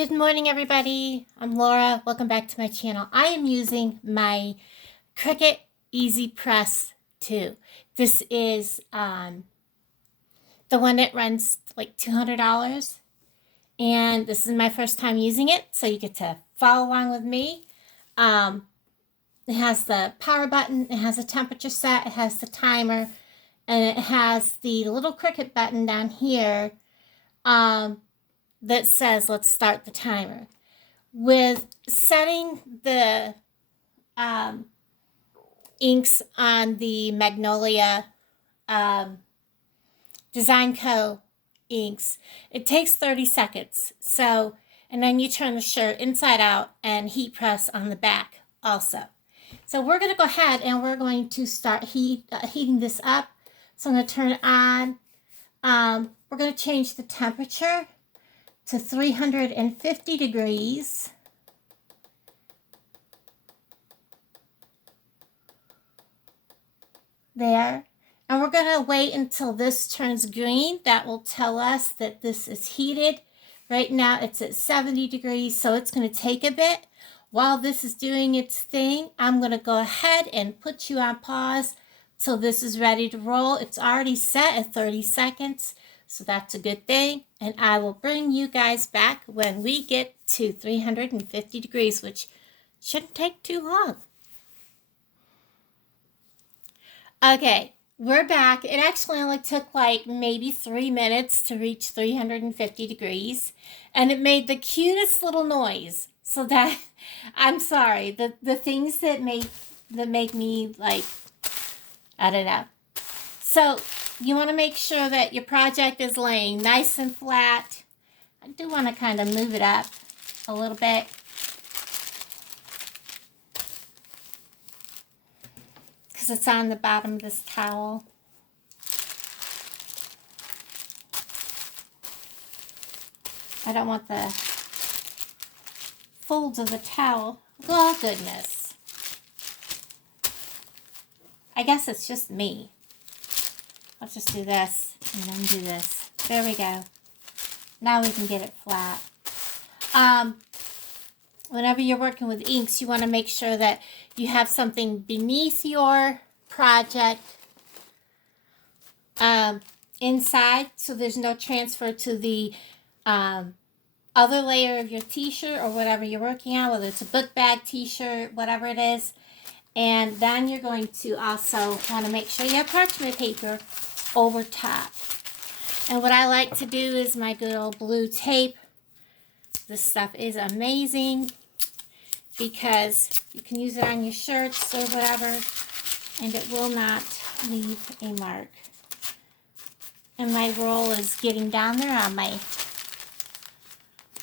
Good morning, everybody. I'm Laura. Welcome back to my channel. I am using my Cricut Easy Press 2. This is the one that runs like $200. And this is my first time using it, so you get to follow along with me. It has the power button, it has a temperature set, it has the timer, and it has the little Cricut button down here that says let's start the timer. With setting the inks on the Magnolia Design Co. inks, it takes 30 seconds. So, and then you turn the shirt inside out and heat press on the back also. So we're going to go ahead and we're going to start heating this up. So I'm going to turn it on. We're going to change the temperature to 350 degrees. There. And we're going to wait until this turns green. That will tell us that this is heated. Right now it's at 70 degrees, so it's going to take a bit. While this is doing its thing, I'm going to go ahead and put you on pause till this is ready to roll. It's already set at 30 seconds. So that's a good thing, and I will bring you guys back when we get to 350 degrees, which shouldn't take too long. Okay, we're back. It actually only took like maybe 3 minutes to reach 350 degrees, and it made the cutest little noise. So that, I'm sorry, the things that make me like, I don't know. So you want to make sure that your project is laying nice and flat. I do want to kind of move it up a little bit. Because it's on the bottom of this towel. I don't want the folds of the towel. Oh, goodness. I guess it's just me. I'll just do this and then do this. There we go. Now we can get it flat. Whenever you're working with inks, you want to make sure that you have something beneath your project inside, so there's no transfer to the other layer of your t-shirt or whatever you're working on, whether it's a book bag, t-shirt, whatever it is. And then you're going to also want to make sure you have parchment paper over top. And what I like to do is my good old blue tape. This stuff is amazing because you can use it on your shirts or whatever, and it will not leave a mark. And my roll is getting down there on my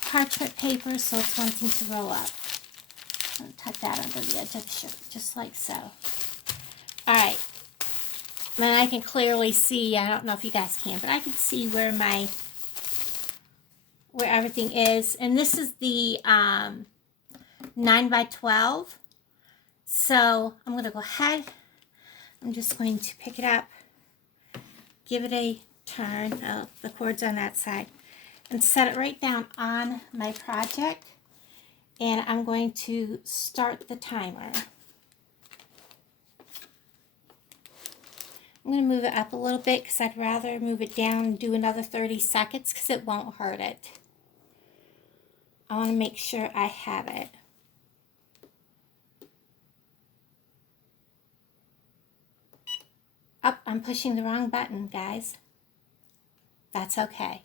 parchment paper, so it's wanting to roll up. I'm going to tuck that under the edge of the shirt, just like so. Alright. And I can clearly see, I don't know if you guys can, but I can see where everything is. And this is the 9x12. So I'm going to go ahead. I'm just going to pick it up, give it a turn. Oh, the cord's on that side. And set it right down on my project. And I'm going to start the timer. I'm going to move it up a little bit because I'd rather move it down and do another 30 seconds because it won't hurt it. I want to make sure I have it. Oh, I'm pushing the wrong button, guys. That's okay.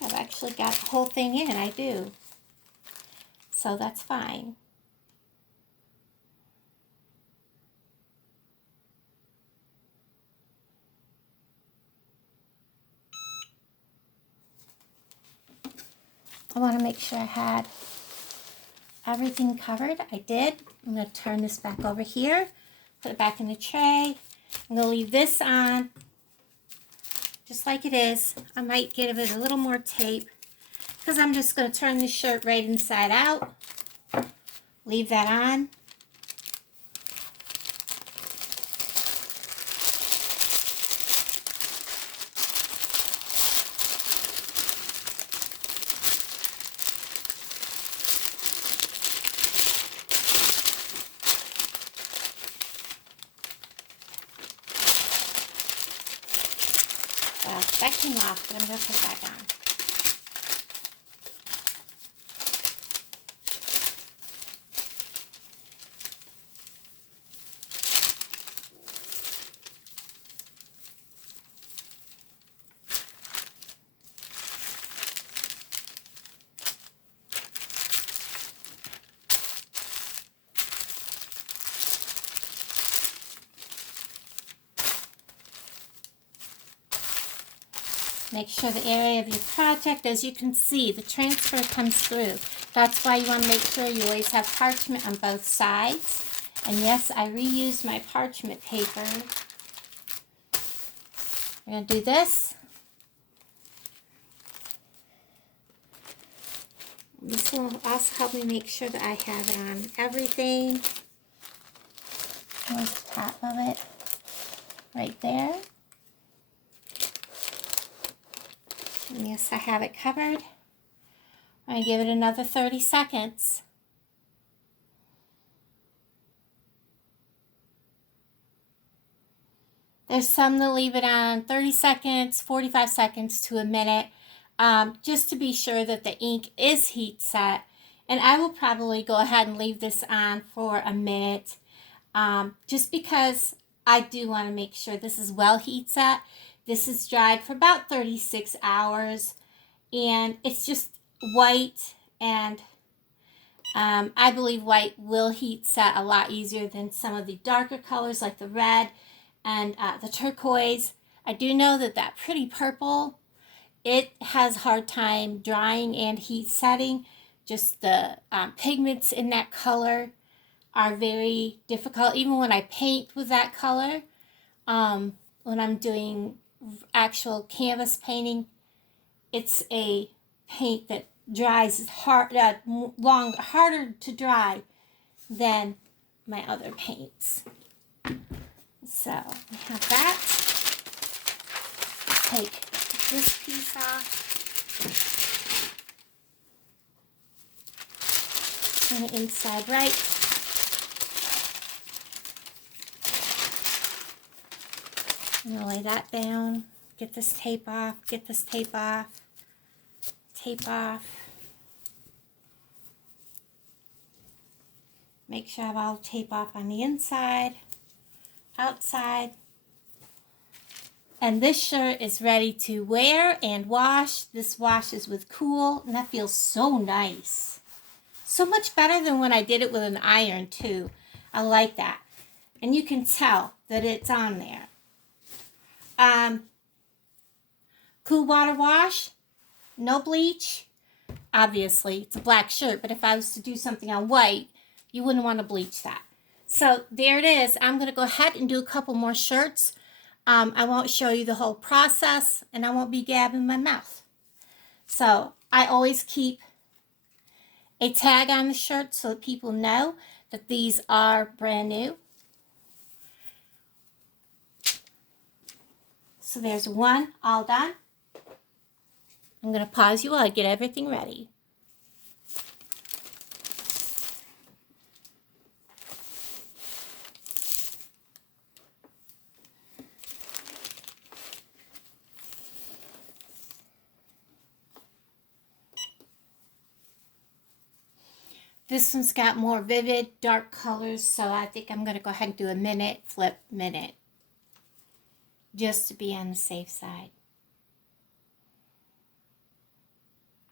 I've actually got the whole thing in, I do. So that's fine. I want to make sure I had everything covered. I did. I'm going to turn this back over here, put it back in the tray. I'm going to leave this on just like it is. I might give it a little more tape because I'm just going to turn this shirt right inside out. Leave that on. That came off, but I'm going to put it back on. Make sure the area of your project, as you can see, the transfer comes through. That's why you want to make sure you always have parchment on both sides. And yes, I reused my parchment paper. We're going to do this. This will also help me make sure that I have it on everything. Here's the top of it. Right there. And yes, I have it covered. I'm going to give it another 30 seconds. There's some that leave it on 30 seconds, 45 seconds to a minute, just to be sure that the ink is heat set. And I will probably go ahead and leave this on for a minute, just because I do want to make sure this is well heat set. This is dried for about 36 hours, and it's just white, and I believe white will heat set a lot easier than some of the darker colors like the red and the turquoise. I do know that that pretty purple, it has a hard time drying and heat setting. Just the pigments in that color are very difficult. Even when I paint with that color, when I'm doing actual canvas painting, it's a paint that dries harder to dry than my other paints. So we have that. Take this piece off. Turn it inside right. I'm going to lay that down. Get this tape off. Get this tape off. Tape off. Make sure I have all the tape off on the inside, outside. And this shirt is ready to wear and wash. This washes with Cool, and that feels so nice. So much better than when I did it with an iron too. I like that. And you can tell that it's on there. Cool water wash, no bleach. Obviously, it's a black shirt, but if I was to do something on white, you wouldn't want to bleach that. So there it is. I'm going to go ahead and do a couple more shirts. I won't show you the whole process, and I won't be gabbing my mouth. So I always keep a tag on the shirt so that people know that these are brand new. So there's one all done. I'm going to pause you while I get everything ready. This one's got more vivid, dark colors, so I think I'm going to go ahead and do a minute, flip, minute, just to be on the safe side.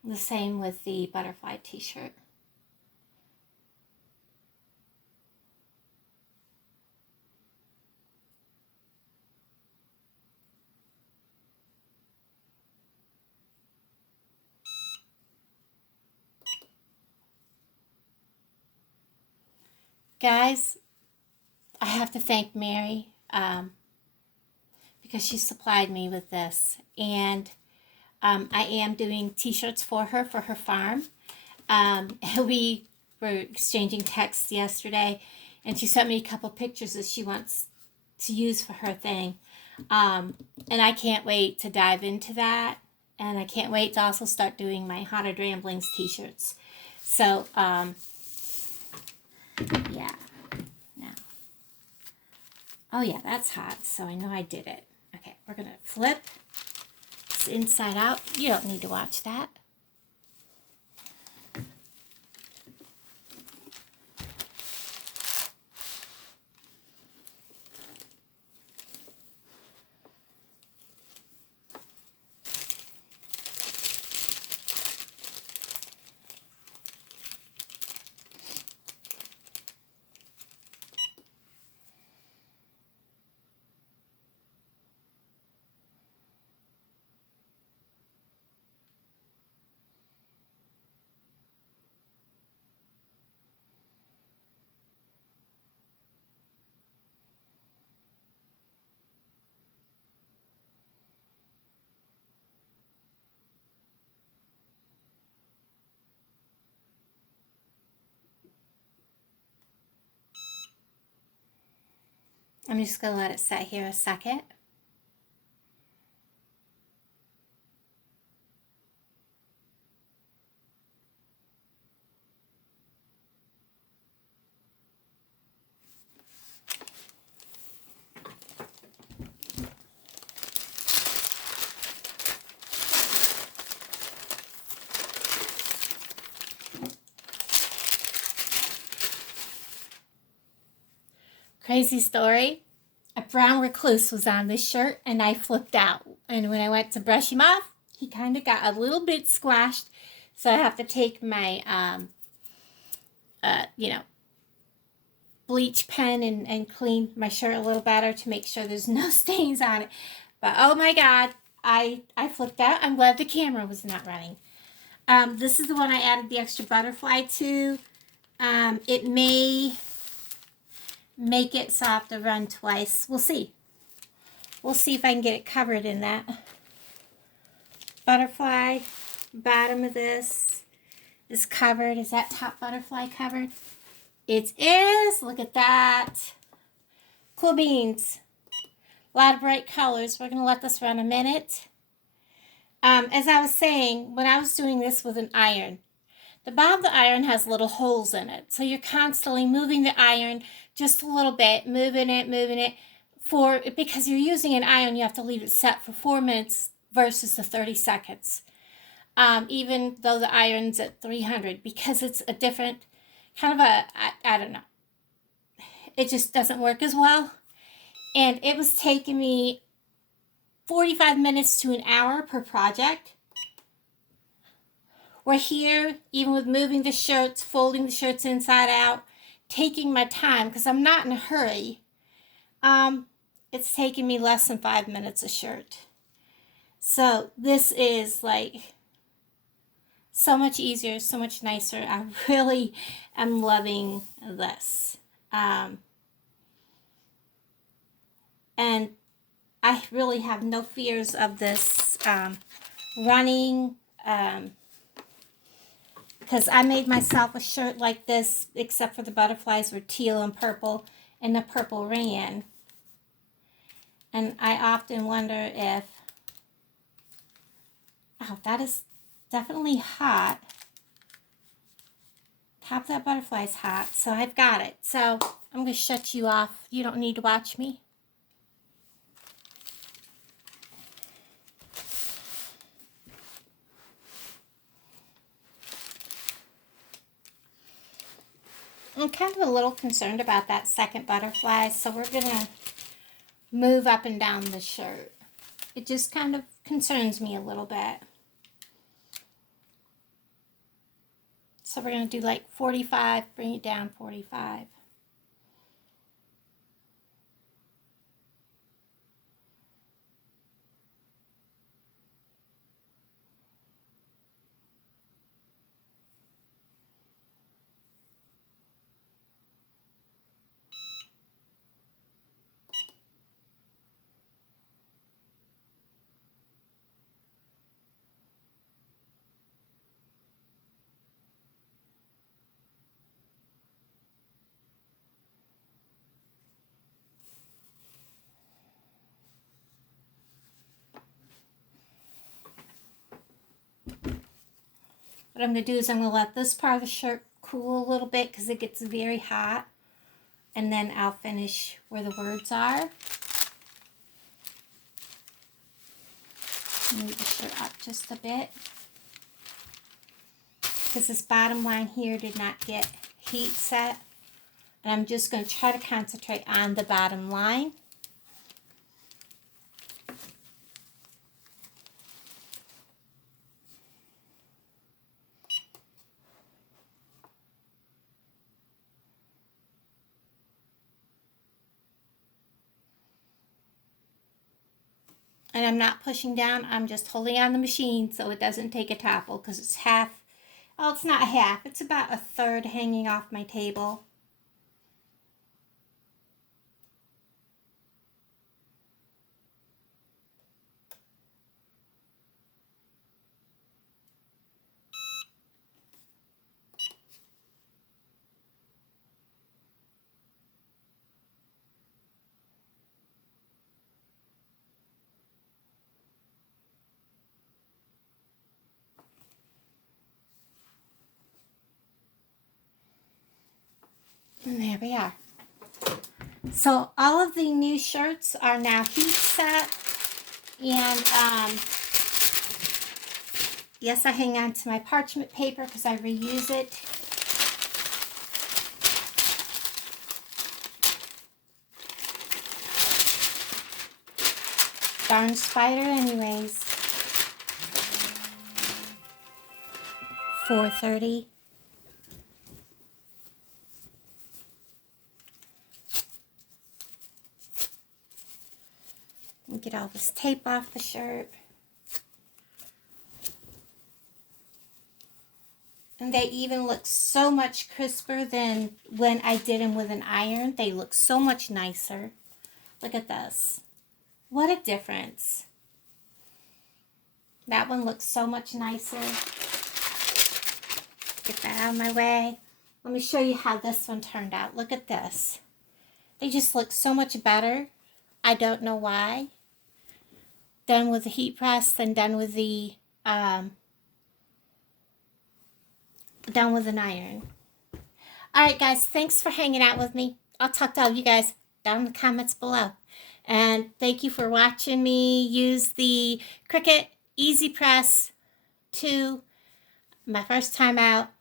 The same with the butterfly t-shirt. Guys, I have to thank Mary because she supplied me with this. And I am doing t-shirts for her farm. We were exchanging texts yesterday, and she sent me a couple pictures that she wants to use for her thing. And I can't wait to dive into that. And I can't wait to also start doing my Haunted Ramblings t-shirts. So, yeah. Now. Oh, yeah, that's hot. So I know I did it. Okay, we're going to flip. this inside out. You don't need to watch that. I'm just going to let it sit here a second. Crazy story. A brown recluse was on this shirt and I flipped out. And when I went to brush him off, he kind of got a little bit squashed. So I have to take my, bleach pen and clean my shirt a little better to make sure there's no stains on it. But oh my God, I flipped out. I'm glad the camera was not running. This is the one I added the extra butterfly to. It may make it so I have to run twice. We'll see. We'll see if I can get it covered in that. Butterfly, bottom of this is covered. Is that top butterfly covered? It is. Look at that. Cool beans. A lot of bright colors. We're going to let this run a minute. As I was saying, when I was doing this with an iron, the bottom of the iron has little holes in it. So you're constantly moving the iron just a little bit, moving it. Because you're using an iron, you have to leave it set for 4 minutes versus the 30 seconds. Even though the iron's at 300, because it's a different kind of I don't know. It just doesn't work as well. And it was taking me 45 minutes to an hour per project. We're here, even with moving the shirts, folding the shirts inside out, taking my time, because I'm not in a hurry. It's taking me less than 5 minutes a shirt. So this is like so much easier, so much nicer. I really am loving this. And I really have no fears of this running. Because I made myself a shirt like this, except for the butterflies were teal and purple, and the purple ran. And I often wonder if, oh, that is definitely hot. Top of that butterfly is hot, so I've got it. So I'm going to shut you off. You don't need to watch me. I'm kind of a little concerned about that second butterfly, so we're going to move up and down the shirt. It just kind of concerns me a little bit. So we're going to do like 45, bring it down 45. What I'm going to do is I'm going to let this part of the shirt cool a little bit because it gets very hot. And then I'll finish where the words are. Move the shirt up just a bit, because this bottom line here did not get heat set. And I'm just going to try to concentrate on the bottom line. And I'm not pushing down, I'm just holding on the machine so it doesn't take a topple, because it's half, well, it's not half, it's about a third hanging off my table. And there we are. So all of the new shirts are now heat set. And yes, I hang on to my parchment paper because I reuse it. Darn spider anyways. 4:30. Get all this tape off the shirt. And they even look so much crisper than when I did them with an iron. They look so much nicer. Look at this. What a difference. That one looks so much nicer. Get that out of my way. Let me show you how this one turned out. Look at this. They just look so much better. I don't know why. Done with the heat press than done with the done with an iron. Alright guys, thanks for hanging out with me. I'll talk to all of you guys down in the comments below. And thank you for watching me use the Cricut Easy Press 2, my first time out.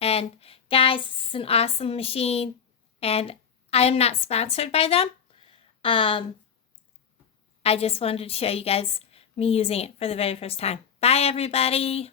And guys, this is an awesome machine, and I am not sponsored by them. I just wanted to show you guys me using it for the very first time. Bye everybody.